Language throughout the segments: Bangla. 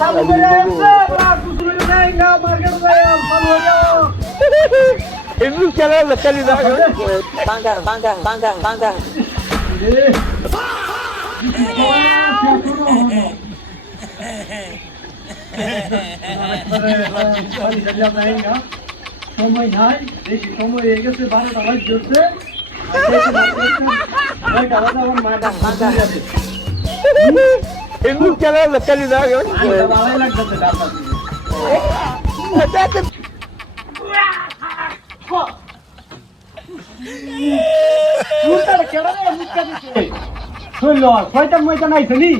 চালু করে আছে বাস দুসরে নাই না মার্কেট যায় চালু হয়ে যাও এমনি খেলা চালি না বাঙ্গা সময় নাই বেশি সময় হয়ে গেছে 12টা বাজছে এমনি খেলা চালি না ভালোই লাগতেছে ডাক্তার কয়টা ময়দান আইছে নি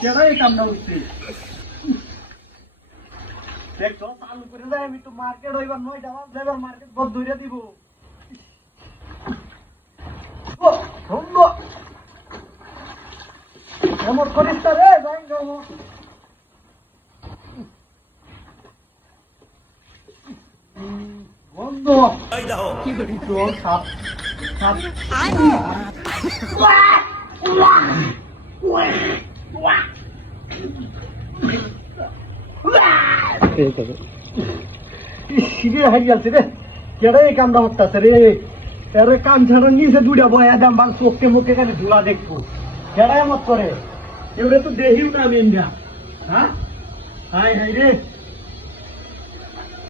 কেডাই কামনা উঠছি দেখো চালু করে দেয় আমি তো মার্কেট হইবার নয় যাওয়া যাবার মার্কেট বন্ধ ধরে দিব এমন করিস তা রে বন্ধ কি করি তো সাপ সাপ শিবির হাই যাচ্ছে রে কেডা এই কামটা হচ্ছে রে এর কান ছাড়া নিচে দুইটা বয়া দাম বাল চোখে মুখে খালি ধুলা দেখবো কেডা মত করে এবারে তো দেহিও না আমি ইন্ডিয়া হ্যাঁ হাই হাই রে